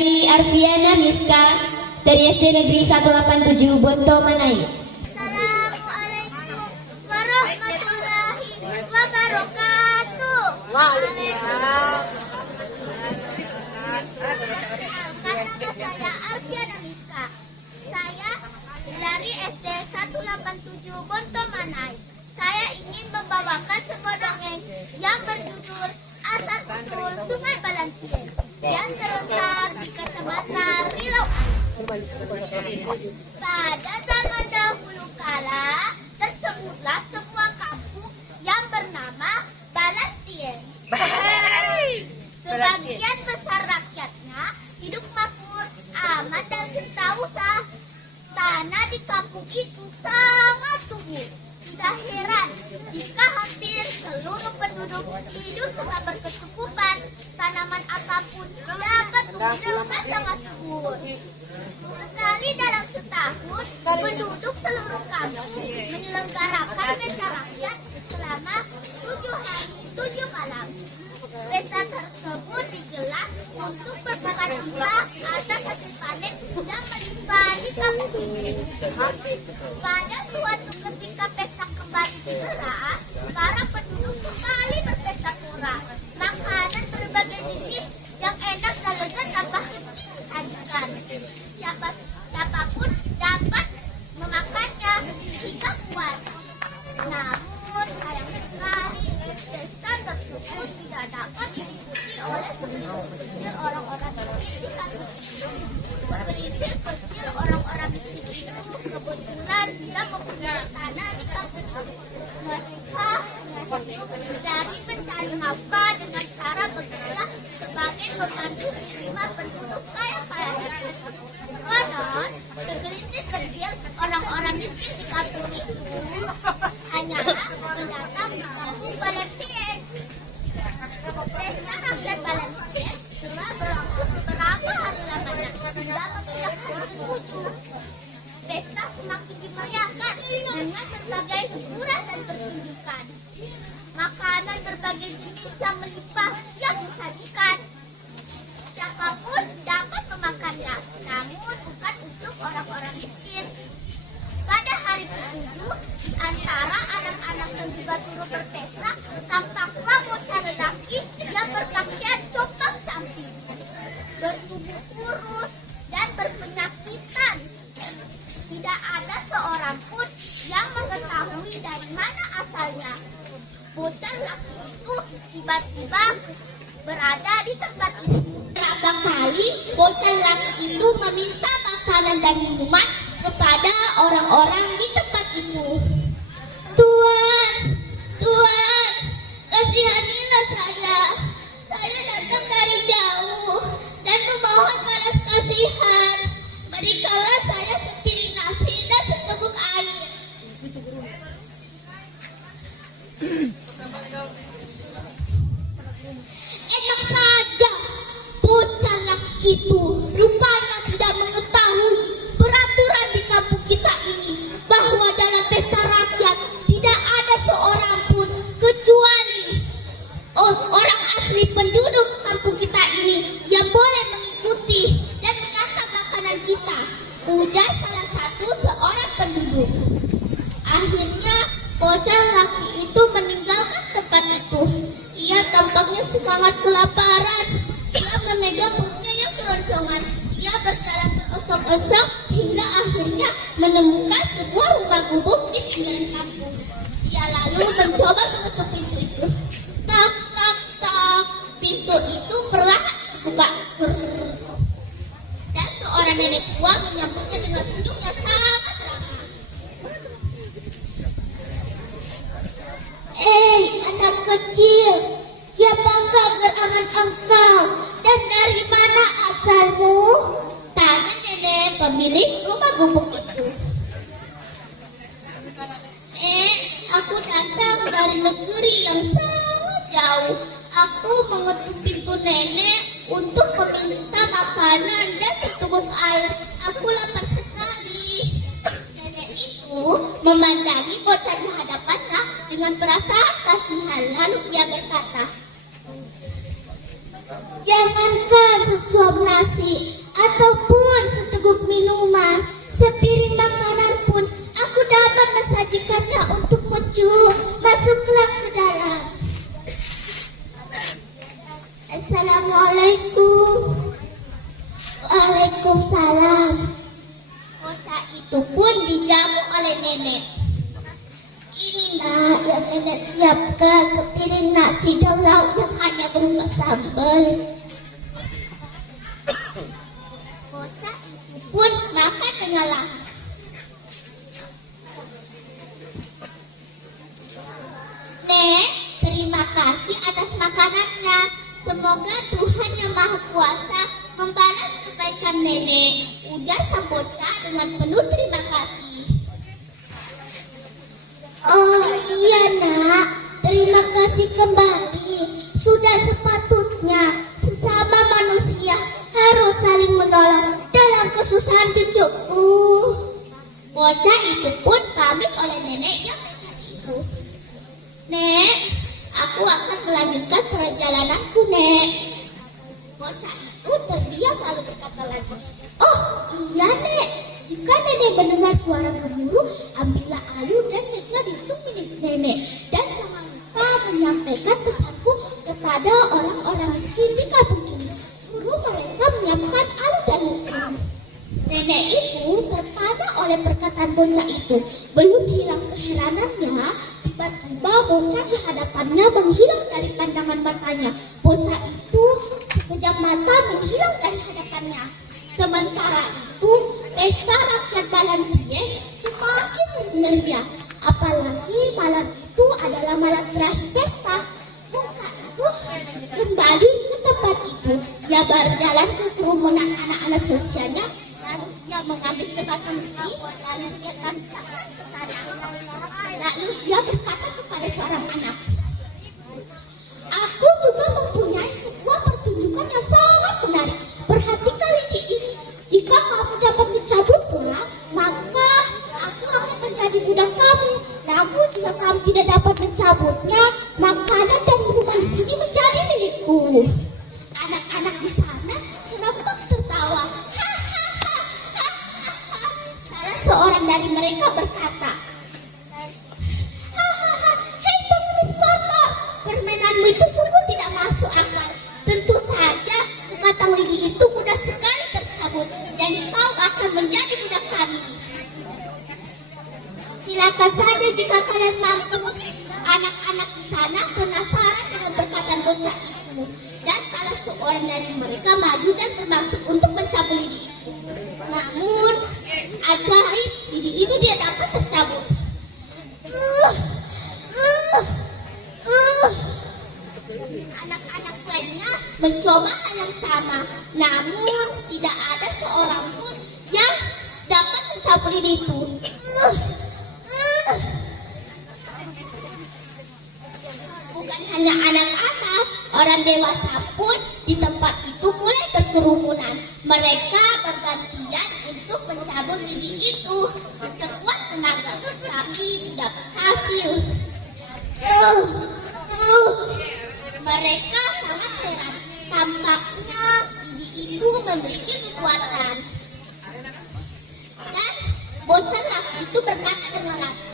Dari Arfiana Miska dari SD Negeri 187 Bonto Manai. Assalamualaikum warahmatullahi wabarakatuh. Waalaikumsalam. Nama saya Arfiana Miska. Saya dari SD 187 Bonto Manai. Saya ingin membawakan sebuah dongeng yang berjudul Asal Usul Sungai Balantien yang terletak di Kecamatan Rilau. Pada zaman dahulu kala, tersebutlah sebuah kampung yang bernama Balantien. Sebagian besar rakyatnya hidup makmur, aman dan sentausa. Tanah di kampung itu sangat subur. Tidak heran jika hampir seluruh penduduk hidup serta berkecukupan. Tanaman apapun dapat tumbuh dengan sangat subur. Sekali dalam setahun, penduduk seluruh kampung menyelenggarakan pesta rakyat selama 7 hari 7 malam. Pesta tersebut digelar untuk bersuka cita atas hasil panen yang melimpah di kampung ini. Pada suatu ketika pesta kembali digelar, para penduduk kembali berpesta pora. Makanan berbagai jenis yang enak dan lezat tanpa henti disajikan. Siapapun dapat memakannya jika puas. Namun sayang sekali, pesta tersebut tidak dapat diikuti oleh segelintir orang-orang miskin di kampung itu. Segelintir kecil orang-orang miskin itu kebetulan tidak mempunyai tanah di kampung itu. Mereka hidup dari mencari nafkah dengan cara bekerja sebagai pembantu di rumah penduduk kaya-kaya itu. Konon, segelintir kecil orang-orang miskin di kampung itu hanyalah datang di kampung Balantien. Pesta rakyat Balantien telah berlangsung beberapa hari lamanya hingga menginjak hari ke-7. Pesta semakin dimeriahkan dengan berbagai hiburan dan pertunjukan. Makanan berbagai jenis yang melimpah yang disajikan. Siapapun dapat memakannya, namun bukan untuk orang-orang miskin. Pada hari ke-7, di antara anak-anak yang juga turut berpesta, tampaklah bocah lelaki yang berpakaian coklat cantik, bertubuh kurus, dan berpenyakitan. Tidak ada seorang pun yang mengetahui dari mana asalnya. Bocah lelaki itu tiba-tiba berada di tempat itu. Berapa kali bocah lelaki itu meminta makanan dan minuman kepada orang-orang di tempat itu. Tuan, Tuan, kasihanilah saya. Saya datang dari jauh dan memohon balas kasihan. Berikanlah saya sepiring nasi dan seteguk air. Enak saja, bocah laki itu rupanya tidak mengetahui peraturan di kampung kita ini, bahwa dalam pesta rakyat tidak ada seorang pun kecuali orang asli penduduk kampung kita ini yang boleh mengikuti dan mengasah makanan kita, ujar salah satu seorang penduduk. Akhirnya bocah laki itu meninggalkan tempat itu. Ia tampaknya sangat kelaparan. Ia memegang perutnya yang keroncongan. Ia berjalan terosok-osok hingga akhirnya menemukan sebuah rumah gubuk di pinggiran kampung. Ia lalu mencoba mengetuk pintu itu. Tak, tak, tak. Pintu itu perlahan buka. Dan seorang nenek tua menyambutnya dengan senyum yang sangat ramah. Anak kecil, siapakah gerangan engkau dan dari mana asalmu? Tanya nenek pemilik rumah gubuk itu. Aku datang dari negeri yang sangat jauh. Aku mengetuk pintu nenek untuk meminta makanan dan seteguk air. Aku lapar sekali. Nenek itu memandangi bocah di hadapannya dengan perasaan kasihan. Lalu dia berkata, jangankan sesuap nasi, ataupun seteguk minuman, sepiring makanan pun aku dapat mensajikannya untukmu. Masuklah ke dalam. Assalamualaikum. Waalaikumsalam. Kosa itu pun dijamu oleh nenek. Inilah yang nenek siapkan, sepiring nasi dan lauk yang hanya berupa sambal. Kosa itu pun makan dengan lahap. Nek, terima kasih atas makanannya. Semoga Tuhan Yang Maha Kuasa membalas kebaikan nenek, ujar sang bocah dengan penuh terima kasih. Oh iya nak, terima kasih kembali. Sudah sepatutnya sesama manusia harus saling menolong dalam kesusahan cucuku. Bocah itu pun pamit oleh nenek yang kasih itu. Nek, aku akan melanjutkan perjalananku, Nek. Bocah itu terdiam lalu berkata lagi, oh iya Nek, jika nenek mendengar suara gemuruh, ambillah alu dan nyetlah di sum milik nenek. Dan jangan lupa menyampaikan pesanku kepada orang-orang miskin di kampung ini. Suruh mereka menyiapkan alu dan sum. Nenek itu terpana oleh perkataan bocah itu. Belum hilang keheranannya, tiba-tiba bocah di hadapannya menghilang dari pandangan matanya. Bocah itu sekejap mata menghilang dari hadapannya. Sementara itu, pesta rakyat Balantie semakin meriah. Apalagi malam itu adalah malam terakhir pesta. Bocah itu kembali ke tempat itu. Dia berjalan ke kerumunan anak-anak sosialnya. Lalu dia mengambil sebatang roti, lalu dia tancap ke tanah. Lalu dia berkata kepada seorang anak, aku juga mempunyai sebuah pertunjukan yang sangat menarik. Perhatikan ini. Jika kamu dapat mencabutnya, maka aku akan menjadi budak kamu. Namun jika kamu tidak dapat mencabutnya, makanan dan minuman di sini menjadi milikku. Anak-anak di sana serempak tertawa. Salah seorang dari mereka berkata, hei pengemis kotor, permainanmu itu sungguh tidak masuk akal. Tentu saja sebatang lidi itu mudah sekali tercabut dan kau akan menjadi budak kami. Silakan saja jika kalian mampu. Anak-anak di sana penasaran dengan perkataan bocah itu, dan salah seorang dari mereka maju dan bermaksud untuk mencabut lidi itu. Namun ajaib, lidi itu tidak dapat tercabut. Anak-anak lainnya mencoba hal yang sama, namun tidak ada seorang pun yang dapat mencabut lidi itu. Bukan hanya anak-anak, orang dewasa pun di tempat itu mulai berkerumunan. Mereka bergantian untuk mencabut lidi itu sekuat tenaga, tapi tidak berhasil. Mereka sangat heran. Tampaknya lidi itu memiliki kekuatan. Dan bocah laki itu berkata dengan lagi,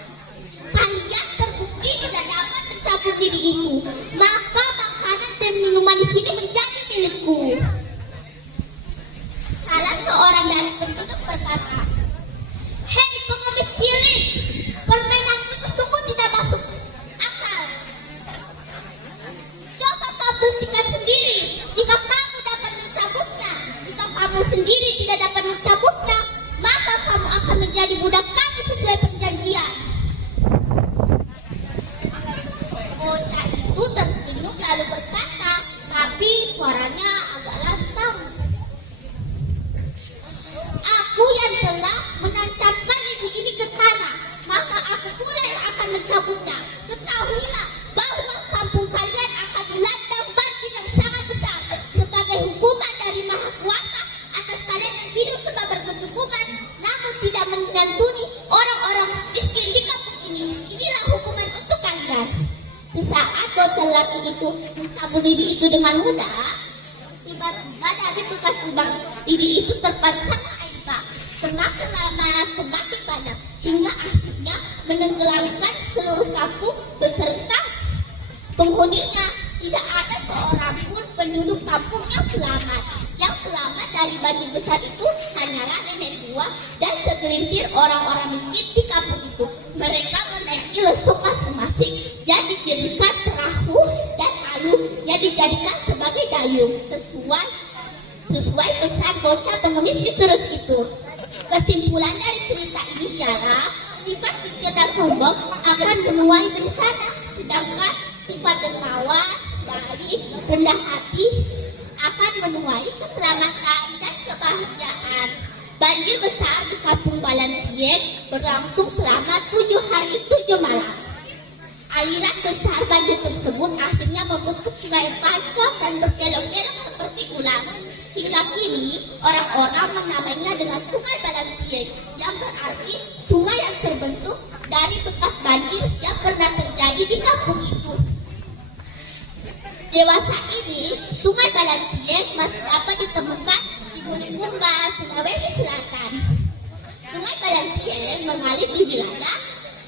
kalian terbukti tidak dapat mencabut lidi itu, maka makanan dan minuman di sini menjadi milikku. Salah seorang dari penduduk berkata, hei pengemis cilik, permainanmu itu sungguh tidak masuk akal. Coba kamu buktikan sendiri jika kamu dapat mencabutnya. Jika kamu sendiri tidak dapat mencabutnya, maka kamu akan menjadi budak kami sesuai perjanjian. Bocah itu tersenyum lalu berkata, tapi suaranya agak lantang, aku yang telah menancapkan lidi ini ke tanah, maka aku pula yang akan mencabutnya. Ketahuilah bahwa kampung kalian akan dilanda banjir yang sangat besar sebagai hukuman dari Maha Kuasa atas kalian yang hidup sebagai berkecukupan namun tidak menyantuni orang-orang miskin di kampung ini. Inilah hukuman untuk kalian. Sesaat bocah laki itu mencabut lidi itu dengan mudah, tiba-tiba dari bekas lubang Ini itu terpancang air bah. Semakin lama semakin banyak hingga akhirnya menenggelamkan seluruh kampung beserta penghuninya. Tidak ada seorang pun penduduk kampung yang selamat. Yang selamat dari banjir besar itu hanyalah nenek tua dan segelintir orang-orang miskin di kampung itu. Mereka menaiki lesung masing-masing yang dijadikan perahu dan lalu yang dijadikan sebagai dayung sesuai pesan bocah pengemis misterius itu. Kesimpulan dari cerita ini ialah sifat pikir dan sombong akan menuai bencana, sedangkan sifat dermawan, baik, rendah hati akan menuai keselamatan dan kebahagiaan. Banjir besar di Kampung Balantiek berlangsung selama 7 hari 7 malam. Aliran besar banjir tersebut akhirnya membentuk sungai panjang dan berkelok-kelok seperti ular. Hingga kini orang-orang menamainya dengan Sungai Balantiek, yang berarti sungai yang terbentuk dari bekas banjir yang pernah terjadi di kampung itu. Dewasa ini, Sungai Balantiek masih dapat ditemukan di Bulukumba, Sulawesi Selatan. Sungai Balantiek mengalir di wilayah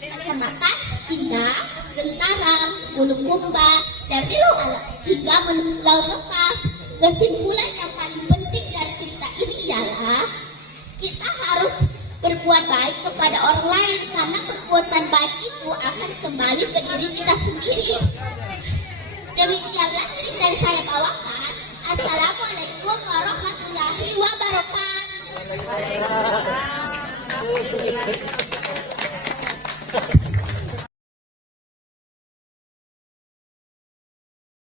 Kecamatan Pindang, Gentaram, Bulukumba, dan Iloala hingga menuju Laut Lepas. Kesimpulan yang paling penting dari cerita ini ialah kita harus berbuat baik kepada orang lain, karena perbuatan baik itu akan kembali ke diri kita sendiri. Demikianlah cerita yang saya bawakan. Assalamualaikum warahmatullahi wabarakatuh.